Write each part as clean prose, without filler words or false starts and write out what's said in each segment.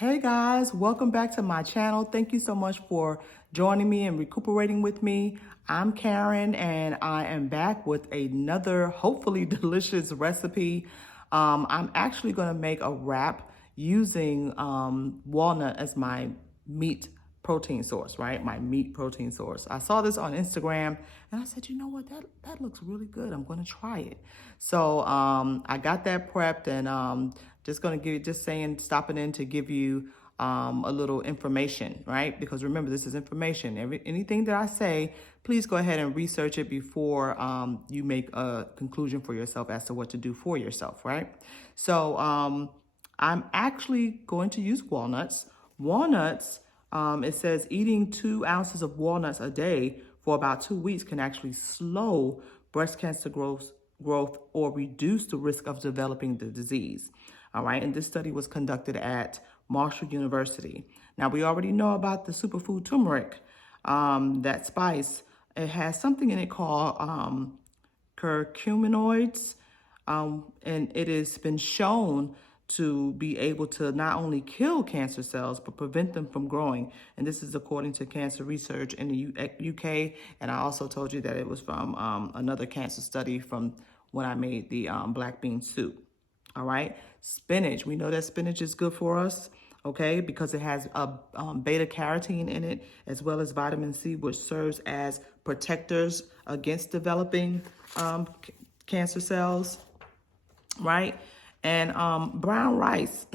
Hey guys, welcome back to my channel. Thank you so much for joining me and recuperating with me. I'm Karen and I am back with another hopefully delicious recipe. I'm actually going to make a wrap using walnut as my meat protein source, right? My meat protein source. I saw this on Instagram and I said, you know what, that looks really good. I'm going to try it. So I got that prepped and just going to stopping in to give you a little information, right? Because remember, this is information. Anything that I say, please go ahead and research it before you make a conclusion for yourself as to what to do for yourself, right? So I'm actually going to use walnuts. Walnuts, it says eating 2 ounces of walnuts a day for about 2 weeks can actually slow breast cancer growth or reduce the risk of developing the disease. All right, and this study was conducted at Marshall University. Now, we already know about the superfood turmeric, that spice. It has something in it called curcuminoids, and it has been shown to be able to not only kill cancer cells, but prevent them from growing. And this is according to cancer research in the UK. And I also told you that it was from another cancer study from when I made the black bean soup. All right. Spinach. We know that spinach is good for us, okay, because it has a beta carotene in it, as well as vitamin C, which serves as protectors against developing cancer cells, right? And brown rice.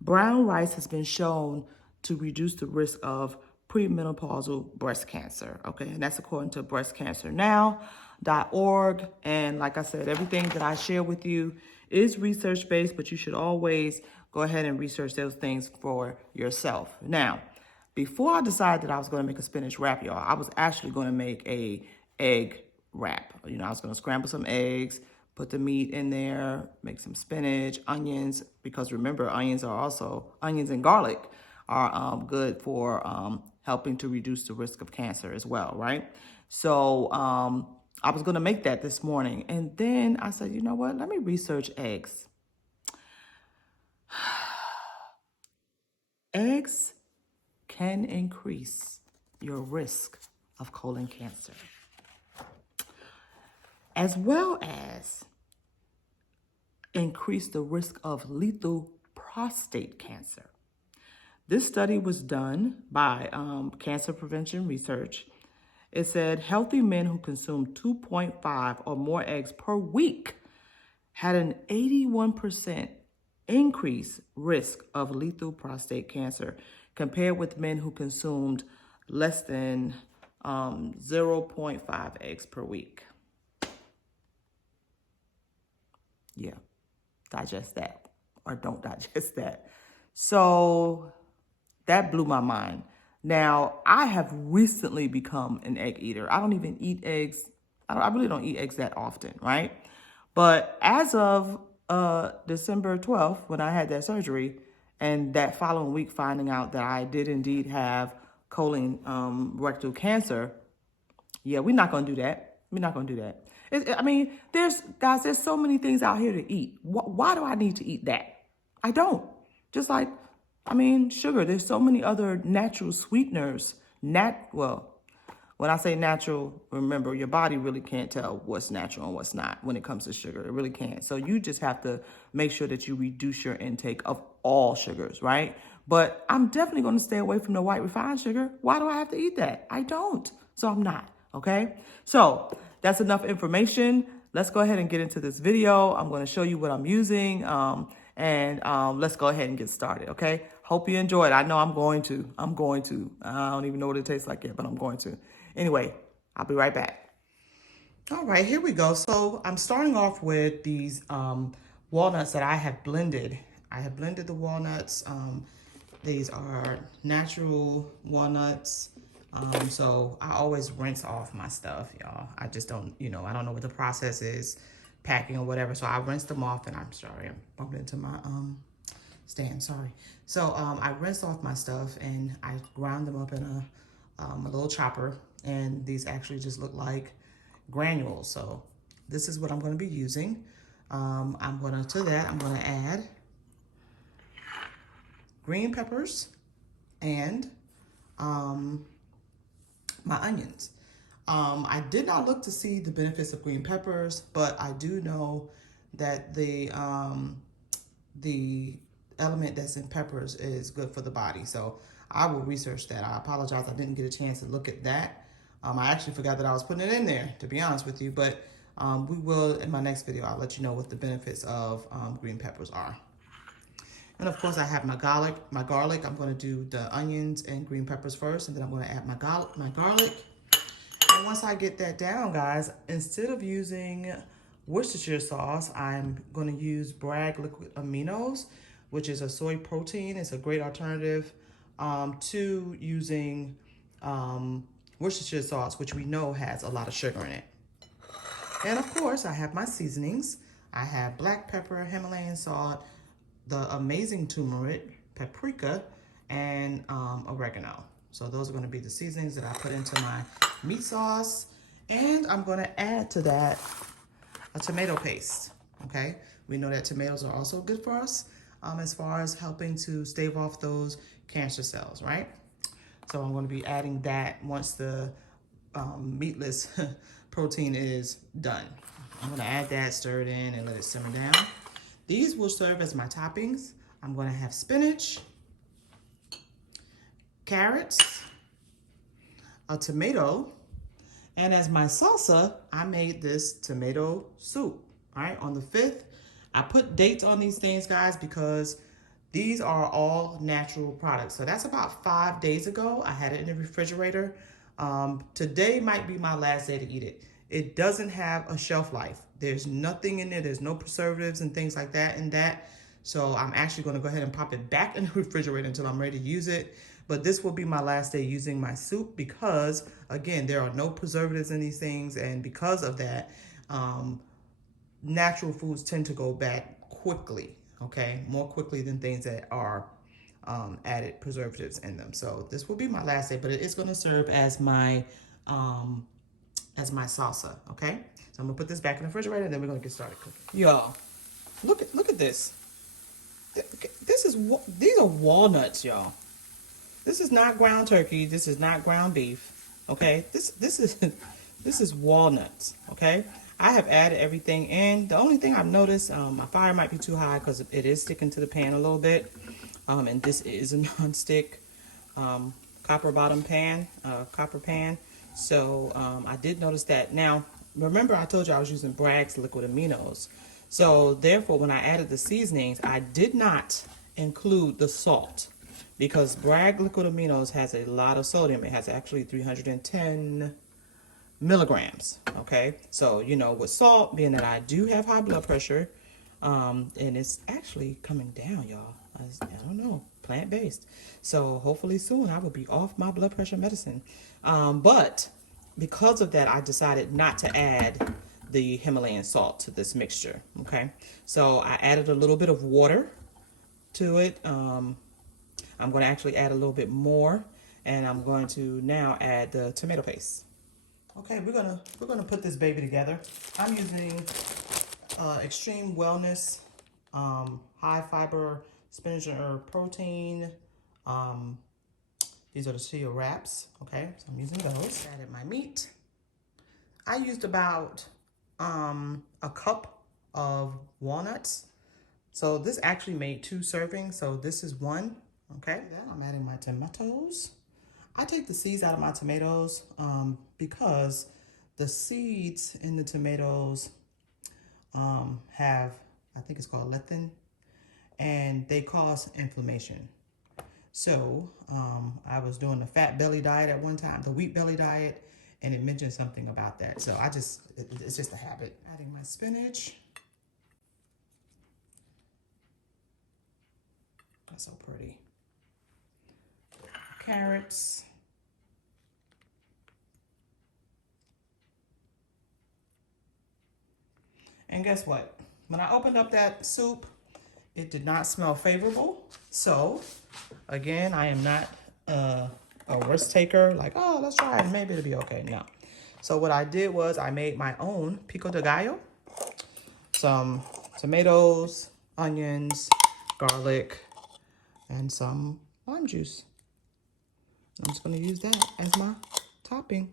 Brown rice has been shown to reduce the risk of premenopausal breast cancer, okay? And that's according to breastcancernow.org. And like I said, everything that I share with you is research-based, but you should always go ahead and research those things for yourself. Now, before I decided that I was going to make a spinach wrap, y'all, I was actually going to make a egg wrap. You know, I was going to scramble some eggs, put the meat in there, make some spinach, onions, because remember, onions and garlic are good for helping to reduce the risk of cancer as well, right? So I was gonna make that this morning. And then I said, you know what, let me research eggs. Eggs can increase your risk of colon cancer, as well as increase the risk of lethal prostate cancer. This study was done by Cancer Prevention Research. It said healthy men who consumed 2.5 or more eggs per week had an 81% increased risk of lethal prostate cancer compared with men who consumed less than 0.5 eggs per week. Yeah, digest that or don't digest that. So that blew my mind. Now, I have recently become an egg eater. I don't even eat eggs. I really don't eat eggs that often, right? But as of December 12th, when I had that surgery, and that following week finding out that I did indeed have colon rectal cancer, yeah, we're not going to do that. We're not going to do that. I mean, there's so many things out here to eat. Why do I need to eat that? I don't. Just like, I mean, sugar, there's so many other natural sweeteners. Well, when I say natural, remember, your body really can't tell what's natural and what's not when it comes to sugar. It really can't. So you just have to make sure that you reduce your intake of all sugars, right? But I'm definitely going to stay away from the white refined sugar. Why do I have to eat that? I don't. So I'm not, okay? So that's enough information. Let's go ahead and get into this video. I'm going to show you what I'm using. And let's go ahead and get started, okay? Hope you enjoy it. I know I'm going to. I don't even know what it tastes like yet, but I'm going to. Anyway, I'll be right back. All right, here we go. So I'm starting off with these walnuts that I have blended. I have blended the walnuts. These are natural walnuts. So I always rinse off my stuff, y'all. I just don't, I don't know what the process is, packing or whatever. So I rinsed them off, and I'm sorry, I'm bumping into my stand, sorry. So I rinsed off my stuff and I ground them up in a little chopper, and these actually just look like granules. So this is what I'm going to be using. To that I'm going to add green peppers and my onions. I did not look to see the benefits of green peppers, but I do know that the element that's in peppers is good for the body. So I will research that. I apologize, I didn't get a chance to look at that. I actually forgot that I was putting it in there, to be honest with you, but we will, in my next video, I'll let you know what the benefits of green peppers are. And of course I have my garlic. I'm gonna do the onions and green peppers first, and then I'm gonna add my garlic. And once I get that down, guys, instead of using Worcestershire sauce, I'm going to use Bragg liquid aminos, which is a soy protein. It's a great alternative to using Worcestershire sauce, which we know has a lot of sugar in it. And of course, I have my seasonings. I have black pepper, Himalayan salt, the amazing turmeric, paprika, and oregano. So those are going to be the seasonings that I put into my meat sauce. And I'm going to add to that a tomato paste, okay? We know that tomatoes are also good for us as far as helping to stave off those cancer cells, right? So I'm going to be adding that once the meatless protein is done. I'm going to add that, stir it in, and let it simmer down. These will serve as my toppings. I'm going to have spinach, carrots, a tomato, and as my salsa, I made this tomato soup, all right? On the 5th, I put dates on these things, guys, because these are all natural products. So that's about 5 days ago. I had it in the refrigerator. Today might be my last day to eat it. It doesn't have a shelf life. There's nothing in there. There's no preservatives and things like that in that. So I'm actually gonna go ahead and pop it back in the refrigerator until I'm ready to use it. But this will be my last day using my soup because, again, there are no preservatives in these things. And because of that, natural foods tend to go bad quickly, okay? More quickly than things that are added preservatives in them. So this will be my last day, but it is gonna serve as my salsa, okay? So I'm gonna put this back in the refrigerator and then we're gonna get started cooking. Y'all, look at this. These are walnuts, y'all. This is not ground turkey. This is not ground beef. Okay, this is walnuts. Okay, I have added everything in. The only thing I've noticed, my fire might be too high because it is sticking to the pan a little bit. And this is a non-stick copper pan. So I did notice that. Now, remember I told you I was using Bragg's liquid aminos. So therefore, when I added the seasonings, I did not include the salt, because Bragg liquid aminos has a lot of sodium. It has actually 310 milligrams, okay? So, you know, with salt, being that I do have high blood pressure, and it's actually coming down, y'all. I don't know, plant-based. So hopefully soon I will be off my blood pressure medicine. But because of that, I decided not to add the Himalayan salt to this mixture, okay? So I added a little bit of water to it. I'm going to actually add a little bit more, and I'm going to now add the tomato paste. Okay, we're gonna put this baby together. I'm using Extreme Wellness high fiber spinach and herb protein. These are the Spinach Wraps. Okay, so I'm using those. Added my meat. I used about a cup of walnuts. So this actually made 2 servings. So this is 1. Okay, then I'm adding my tomatoes. I take the seeds out of my tomatoes because the seeds in the tomatoes have, I think it's called lectin, and they cause inflammation. So I was doing the fat belly diet at one time, the wheat belly diet, and it mentioned something about that. So it's just a habit. Adding my spinach. That's so pretty. Carrots. And guess what? When I opened up that soup, it did not smell favorable. So again, I am not a risk taker, like, oh, let's try it, maybe it'll be okay. No. So what I did was I made my own pico de gallo. Some tomatoes, onions, garlic, and some lime juice. I'm just going to use that as my topping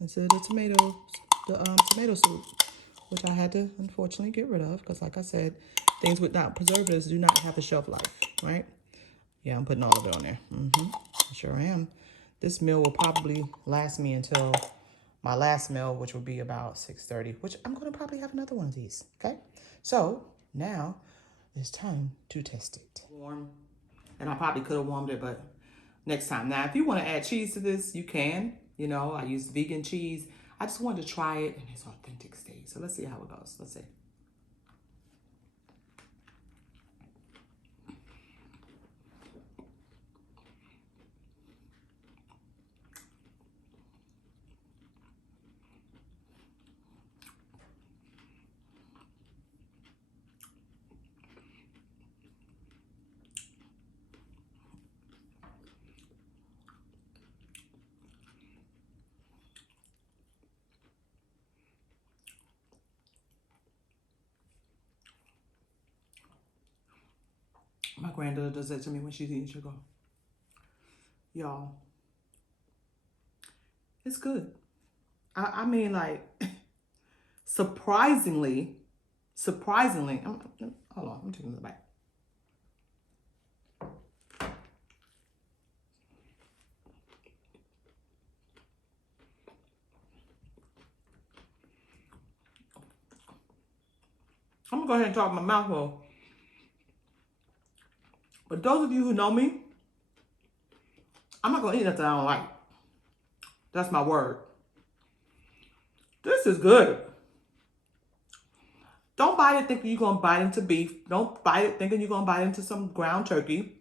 instead of the tomato soup, which I had to unfortunately get rid of because, like I said, things without preservatives do not have a shelf life, right? Yeah, I'm putting all of it on there. I sure am. This meal will probably last me until my last meal, which will be about 6:30, which I'm going to probably have another one of these, okay? So now it's time to test it. Warm, and I probably could have warmed it, but next time. Now, if you want to add cheese to this, you can. You know, I use vegan cheese. I just wanted to try it in its authentic state. So let's see how it goes. Let's see. My granddaughter does that to me when she's eating sugar. Y'all, it's good. I mean, like, surprisingly, hold on, I'm taking it back. I'm gonna go ahead and talk my mouth full. But those of you who know me, I'm not gonna eat nothing I don't like. That's my word. This is good. Don't buy it thinking you're gonna bite into beef. Don't buy it thinking you're gonna bite into some ground turkey.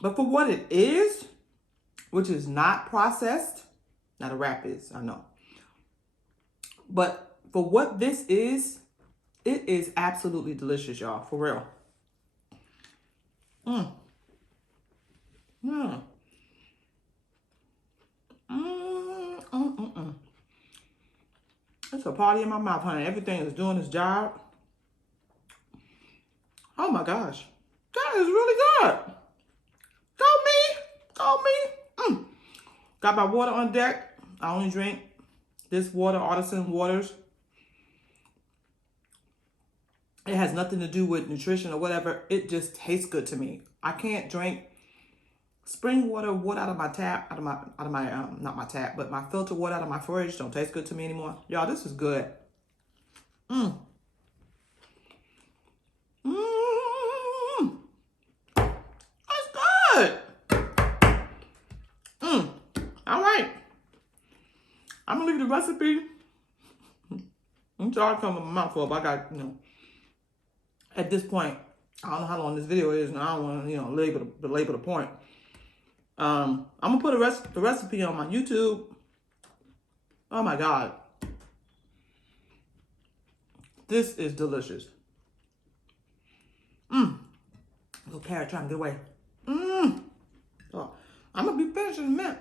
But for what it is, which is not processed, now the wrap is, I know. But for what this is, it is absolutely delicious, y'all, for real. It's a party in my mouth, honey. Everything is doing its job. Oh my gosh. That is really good. Go me. Got my water on deck. I only drink this water, Artisan Waters. It has nothing to do with nutrition or whatever. It just tastes good to me. I can't drink spring water out of my tap, not my tap, but my filter water out of my fridge don't taste good to me anymore. Y'all, this is good. That's good. All right. I'm gonna leave the recipe. I'm sorry, I'm coming with my mouth full, but I got, at this point, I don't know how long this video is, and I don't want to, belabor the point. I'm gonna put the recipe on my YouTube. Oh my God, this is delicious. Little carrot trying to get away. Oh, I'm gonna be finished in a minute,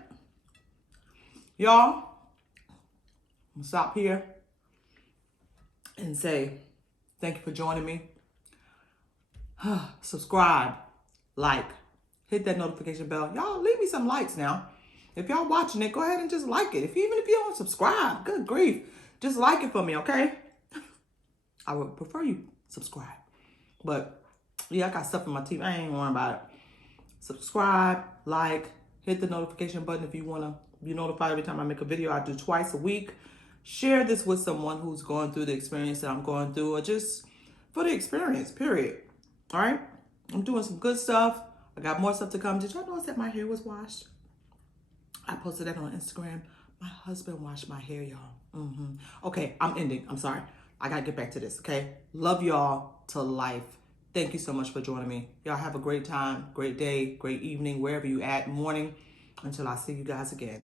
y'all. I'm gonna stop here and say thank you for joining me. Subscribe, like, hit that notification bell. Y'all leave me some likes now. If y'all watching it, go ahead and just like it. Even if you don't subscribe, good grief, just like it for me, okay? I would prefer you subscribe. But yeah, I got stuff in my teeth. I ain't worrying about it. Subscribe, like, hit the notification button if you want to be notified every time I make a video. I do twice a week. Share this with someone who's going through the experience that I'm going through, or just for the experience, period. All right? I'm doing some good stuff. I got more stuff to come. Did y'all notice that my hair was washed? I posted that on Instagram. My husband washed my hair, y'all. Okay, I'm ending. I'm sorry. I got to get back to this, okay? Love y'all to life. Thank you so much for joining me. Y'all have a great time, great day, great evening, wherever you at, morning, until I see you guys again.